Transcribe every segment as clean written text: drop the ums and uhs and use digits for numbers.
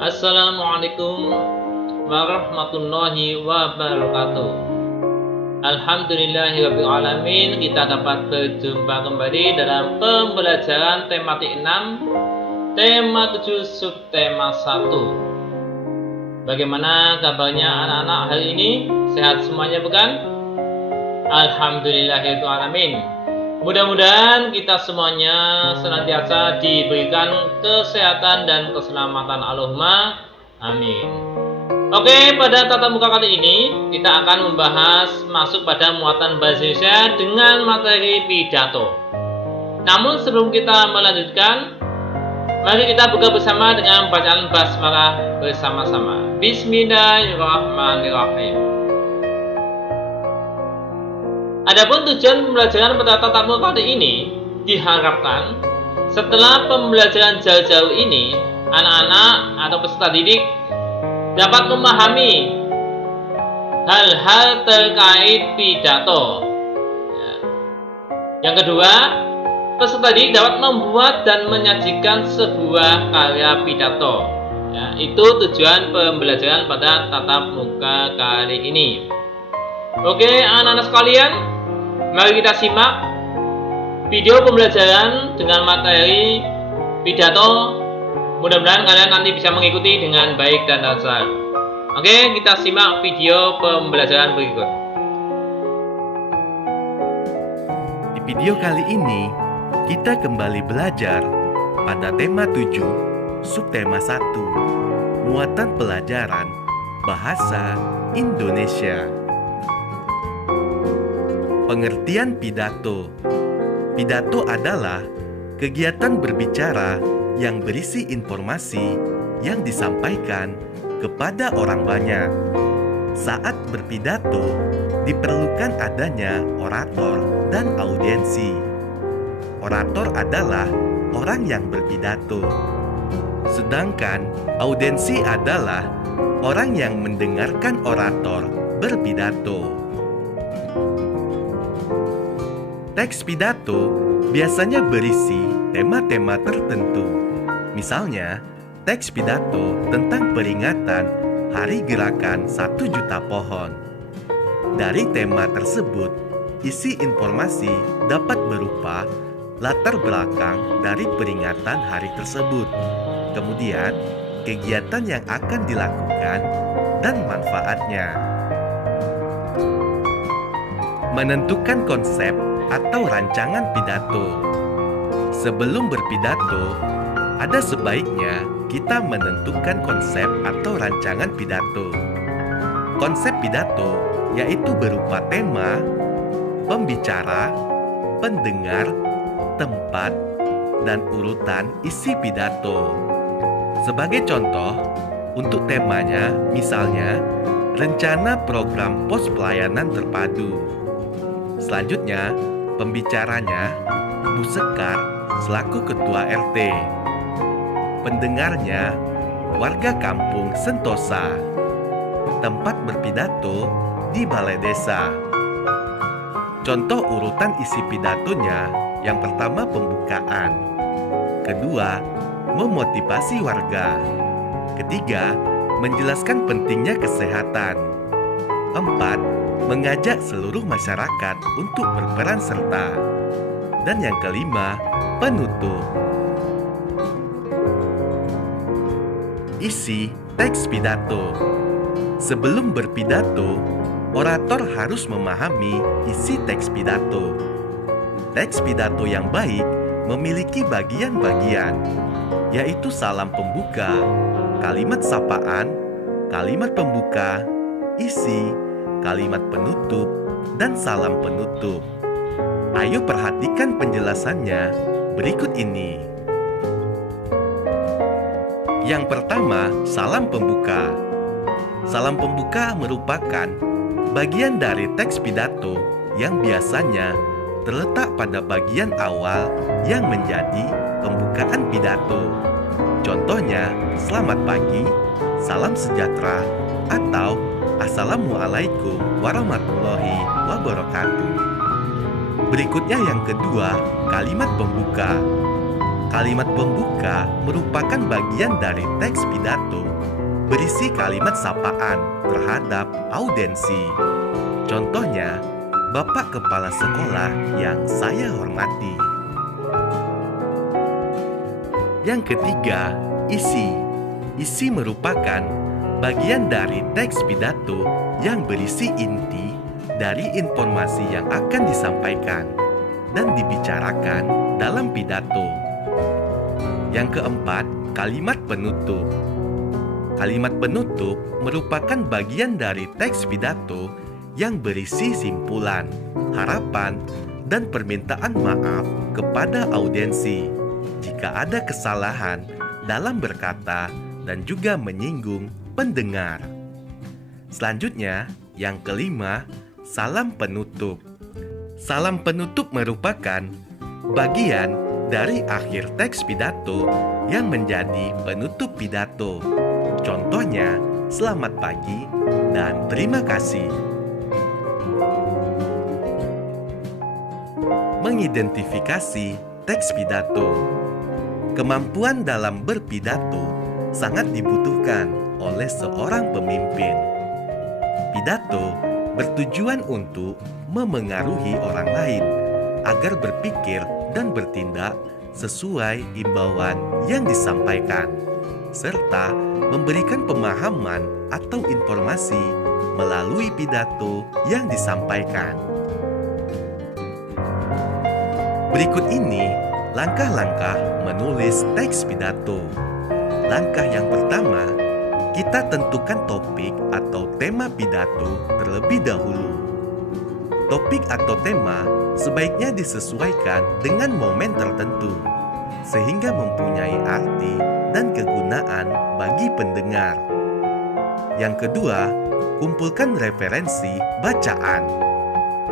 Assalamualaikum warahmatullahi wabarakatuh. Alhamdulillahirrabbilalamin. Kita dapat berjumpa kembali dalam pembelajaran tematik 6, tema 7, subtema 1. Bagaimana kabarnya anak-anak hari ini? Sehat semuanya bukan? Alhamdulillahirrabbilalamin. Mudah-mudahan kita semuanya senantiasa diberikan kesehatan dan keselamatan. Allahumma amin. Oke, pada tatap muka kali ini kita akan membahas masuk pada muatan bahasa Indonesia dengan materi pidato. Namun sebelum kita melanjutkan, mari kita buka bersama dengan bacaan basmalah bersama-sama. Bismillahirrahmanirrahim. Adapun tujuan pembelajaran pada tatap muka kali ini diharapkan setelah pembelajaran jauh-jauh ini, anak-anak atau peserta didik dapat memahami hal-hal terkait pidato. Yang kedua, peserta didik dapat membuat dan menyajikan sebuah karya pidato. Itu tujuan pembelajaran pada tatap muka kali ini. Oke, anak-anak sekalian, mari kita simak video pembelajaran dengan materi pidato. Mudah-mudahan kalian nanti bisa mengikuti dengan baik dan lancar. Oke, kita simak video pembelajaran berikut. Di video kali ini, kita kembali belajar pada tema 7, subtema 1, muatan pelajaran bahasa Indonesia. Pengertian pidato. Pidato adalah kegiatan berbicara yang berisi informasi yang disampaikan kepada orang banyak. Saat berpidato, diperlukan adanya orator dan audiensi. Orator adalah orang yang berpidato, sedangkan audiensi adalah orang yang mendengarkan orator berpidato. Teks pidato biasanya berisi tema-tema tertentu. Misalnya, teks pidato tentang peringatan Hari Gerakan 1 Juta Pohon. Dari tema tersebut, isi informasi dapat berupa latar belakang dari peringatan hari tersebut, kemudian kegiatan yang akan dilakukan dan manfaatnya. Menentukan konsep atau rancangan pidato. Sebelum berpidato, ada sebaiknya kita menentukan konsep atau rancangan pidato. Konsep pidato yaitu berupa tema, pembicara, pendengar, tempat, dan urutan isi pidato. Sebagai contoh, untuk temanya misalnya rencana program pos pelayanan terpadu. Selanjutnya, pembicaranya Bu Sekar selaku Ketua RT. Pendengarnya warga kampung Sentosa. Tempat berpidato di Balai Desa. Contoh urutan isi pidatonya, yang pertama pembukaan, kedua memotivasi warga, ketiga menjelaskan pentingnya kesehatan, empat mengajak seluruh masyarakat untuk berperan serta, dan yang kelima, penutup. Isi teks pidato. Sebelum berpidato, orator harus memahami isi teks pidato. Teks pidato yang baik memiliki bagian-bagian, yaitu salam pembuka, kalimat sapaan, kalimat pembuka, isi, kalimat penutup, dan salam penutup. Ayo perhatikan penjelasannya berikut ini. Yang pertama, salam pembuka. Salam pembuka merupakan bagian dari teks pidato yang biasanya terletak pada bagian awal yang menjadi pembukaan pidato. Contohnya, selamat pagi, salam sejahtera, atau Assalamualaikum warahmatullahi wabarakatuh. Berikutnya yang kedua, kalimat pembuka. Kalimat pembuka merupakan bagian dari teks pidato berisi kalimat sapaan terhadap audiensi. Contohnya, Bapak Kepala Sekolah yang saya hormati. Yang ketiga, isi. Isi merupakan bagian dari teks pidato yang berisi inti dari informasi yang akan disampaikan dan dibicarakan dalam pidato. Yang keempat, kalimat penutup. Kalimat penutup merupakan bagian dari teks pidato yang berisi simpulan, harapan, dan permintaan maaf kepada audiensi jika ada kesalahan dalam berkata dan juga menyinggung pendengar. Selanjutnya, yang kelima, salam penutup. Salam penutup merupakan bagian dari akhir teks pidato yang menjadi penutup pidato. Contohnya, selamat pagi dan terima kasih. Mengidentifikasi teks pidato. Kemampuan dalam berpidato sangat dibutuhkan oleh seorang pemimpin. Pidato bertujuan untuk memengaruhi orang lain agar berpikir dan bertindak sesuai imbauan yang disampaikan, serta memberikan pemahaman atau informasi melalui pidato yang disampaikan. Berikut ini langkah-langkah menulis teks pidato. Langkah yang pertama, kita tentukan topik atau tema pidato terlebih dahulu. Topik atau tema sebaiknya disesuaikan dengan momen tertentu, sehingga mempunyai arti dan kegunaan bagi pendengar. Yang kedua, kumpulkan referensi bacaan.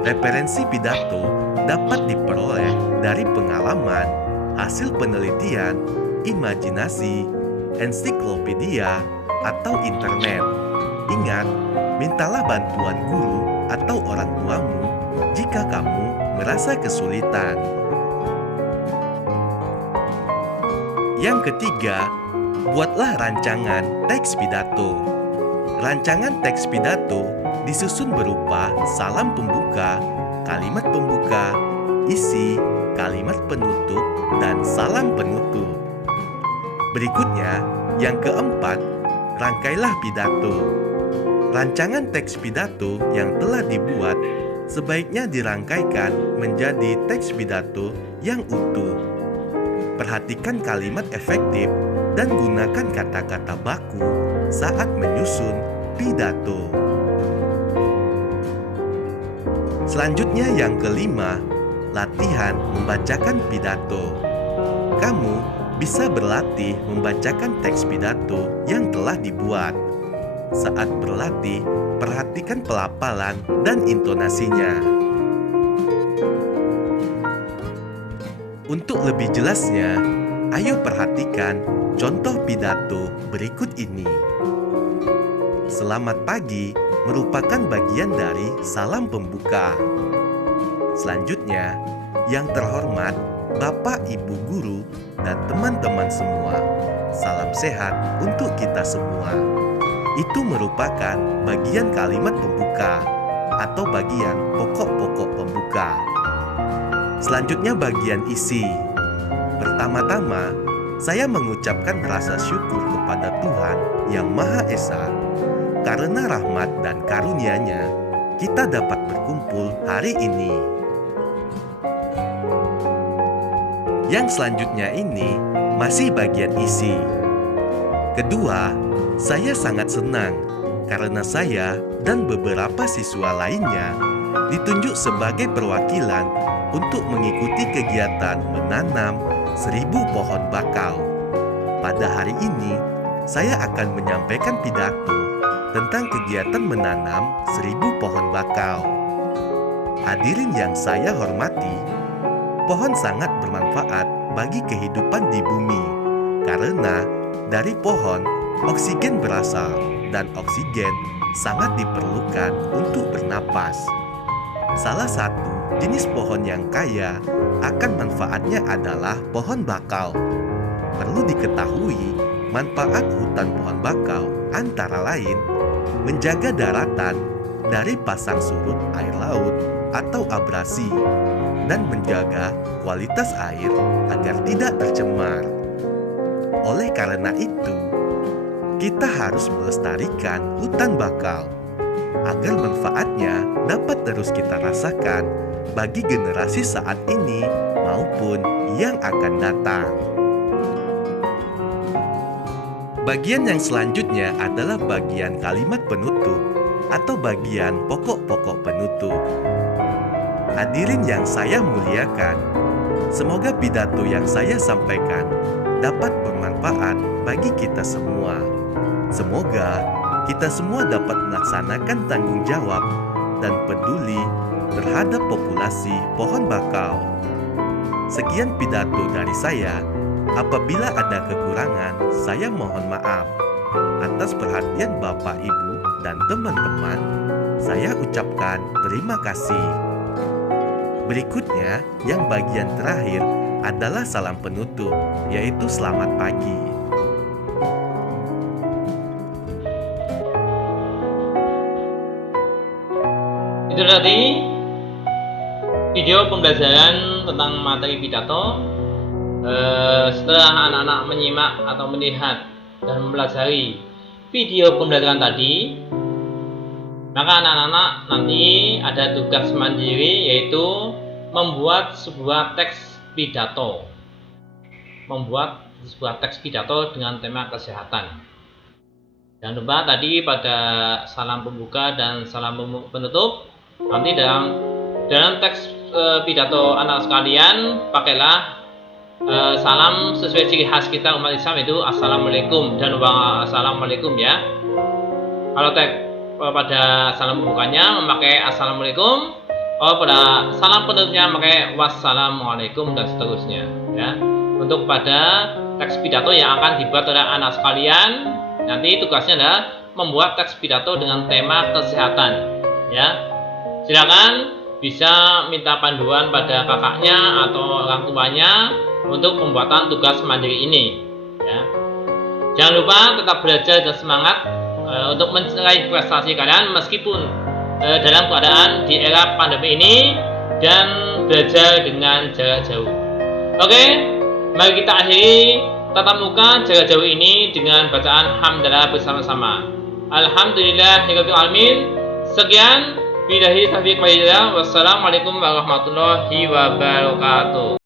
Referensi pidato dapat diperoleh dari pengalaman, hasil penelitian, imajinasi, ensiklopedia, atau internet. Ingat, mintalah bantuan guru atau orang tuamu jika kamu merasa kesulitan. Yang ketiga, buatlah rancangan teks pidato. Rancangan teks pidato disusun berupa salam pembuka, kalimat pembuka, isi, kalimat penutup, dan salam penutup. Berikutnya, yang keempat, rangkailah pidato. Rancangan teks pidato yang telah dibuat sebaiknya dirangkaikan menjadi teks pidato yang utuh. Perhatikan kalimat efektif dan gunakan kata-kata baku saat menyusun pidato. Selanjutnya yang kelima, latihan membacakan pidato. Kamu bisa berlatih membacakan teks pidato yang telah dibuat. Saat berlatih, perhatikan pelafalan dan intonasinya. Untuk lebih jelasnya, ayo perhatikan contoh pidato berikut ini. Selamat pagi merupakan bagian dari salam pembuka. Selanjutnya, yang terhormat Bapak, Ibu guru, dan teman-teman semua, salam sehat untuk kita semua. Itu merupakan bagian kalimat pembuka atau bagian pokok-pokok pembuka. Selanjutnya bagian isi. Pertama-tama, saya mengucapkan rasa syukur kepada Tuhan Yang Maha Esa karena rahmat dan karunia-Nya kita dapat berkumpul hari ini. Yang selanjutnya ini masih bagian isi. Kedua, saya sangat senang karena saya dan beberapa siswa lainnya ditunjuk sebagai perwakilan untuk mengikuti kegiatan menanam 1000 pohon bakau. Pada hari ini, saya akan menyampaikan pidato tentang kegiatan menanam 1000 pohon bakau. Hadirin yang saya hormati, pohon sangat bermanfaat bagi kehidupan di bumi karena dari pohon oksigen berasal dan oksigen sangat diperlukan untuk bernapas. Salah satu jenis pohon yang kaya akan manfaatnya adalah pohon bakau. Perlu diketahui, manfaat hutan pohon bakau antara lain menjaga daratan dari pasang surut air laut atau abrasi dan menjaga kualitas air agar tidak tercemar. Oleh karena itu, kita harus melestarikan hutan bakau agar manfaatnya dapat terus kita rasakan bagi generasi saat ini maupun yang akan datang. Bagian yang selanjutnya adalah bagian kalimat penutup atau bagian pokok-pokok penutup. Hadirin yang saya muliakan, semoga pidato yang saya sampaikan dapat bermanfaat bagi kita semua. Semoga kita semua dapat melaksanakan tanggung jawab dan peduli terhadap populasi pohon bakau. Sekian pidato dari saya. Apabila ada kekurangan, saya mohon maaf. Atas perhatian Bapak, Ibu, dan teman-teman, saya ucapkan terima kasih. Berikutnya, yang bagian terakhir adalah salam penutup, yaitu selamat pagi. Itu tadi video pembelajaran tentang materi pidato. Setelah anak-anak menyimak atau melihat dan mempelajari video pembelajaran tadi, maka anak-anak nanti ada tugas mandiri, yaitu membuat sebuah teks pidato. Membuat sebuah teks pidato dengan tema kesehatan. Jangan lupa tadi pada salam pembuka dan salam penutup, nanti dalam teks pidato anak sekalian pakailah salam sesuai ciri khas kita umat Islam, itu assalamualaikum dan assalamualaikum ya. Kalau pada salam pembukanya memakai assalamualaikum, pada salam penutupnya memakai wassalamualaikum dan seterusnya ya. Untuk pada teks pidato yang akan dibuat oleh anak sekalian, nanti tugasnya adalah membuat teks pidato dengan tema kesehatan ya. Silakan bisa minta panduan pada kakaknya atau orang tuanya untuk pembuatan tugas mandiri ini ya. Jangan lupa tetap belajar dan semangat untuk mencapai prestasi kalian meskipun dalam keadaan di era pandemi ini dan belajar dengan jarak jauh. Oke, mari kita akhiri tatap muka jarak jauh ini dengan bacaan hamdalah bersama-sama. Alhamdulillahirabbil alamin. Sekian, billahi taufiq wal hidayah. Wassalamualaikum warahmatullahi wabarakatuh.